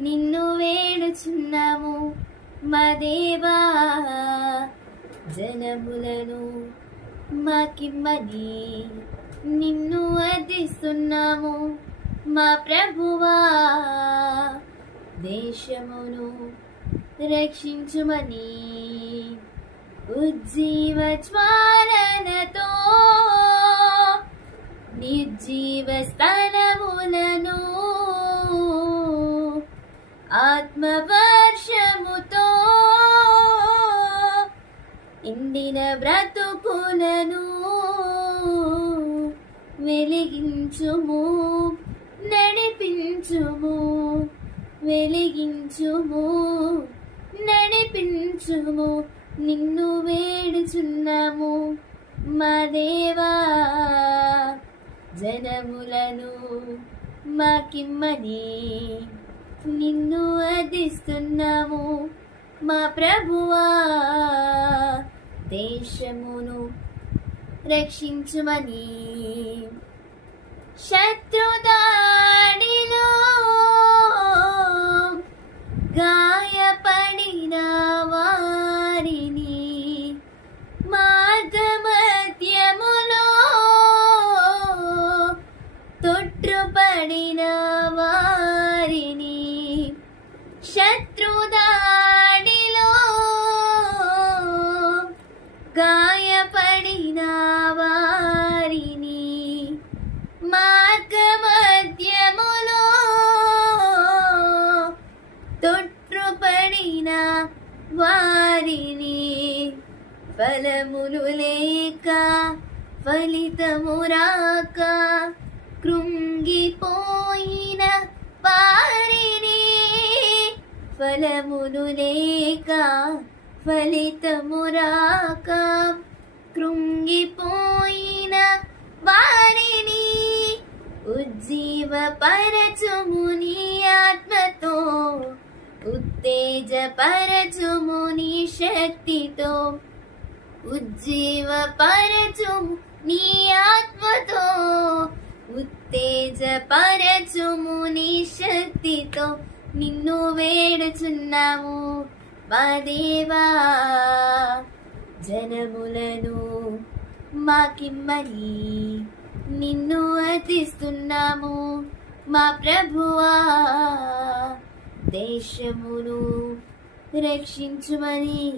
నిన్ను వేడుచున్నాము మా దేవా. జనములను మాకిమ్మని నిన్ను అర్థిస్తున్నాము మా ప్రభువా. దేశమును రక్షించుమని ఉజ్జీవ జ్వాలనతో నిర్జీవ స్థలములను ఆత్మవర్షముతో ఇండిన బ్రతుకులను వెలిగించుము, నడిపించుము, వెలిగించుము, నడిపించుము. నిన్ను వేడుచున్నాము మా దేవా. జనములను మాకిమ్మని నిన్ను అర్థిస్తున్నాము మా ప్రభువా. దేశమును రక్షించుమని శత్రుదాడిలో గాయపడిన వారిని మార్గమధ్యములో తొట్టుపడిన వారిని శత్రుదాడిలో గాయపడిన వారిని మార్గమధ్యములో తొట్టుపడిన వారిని ఫలములు లేక ఫలితము రాక కృంగిపోయిన వారిని ఫలములు లేక ఫలితము రాక కృంగిపోయిన వారిని ఉజ్జీవపరచుము నీ ఆత్మతో, ఉత్తేజపరచుము నీ శక్తితో. ఉజ్జీవపరచుము నీ ఆత్మతో, ఉత్తేజపరచుము నీ శక్తితో. నిన్ను వేడుచున్నాము మా దేవా. జనములను మాకిమ్మని నిన్ను అర్థిస్తున్నాము మా ప్రభువా. దేశమును రక్షించుమని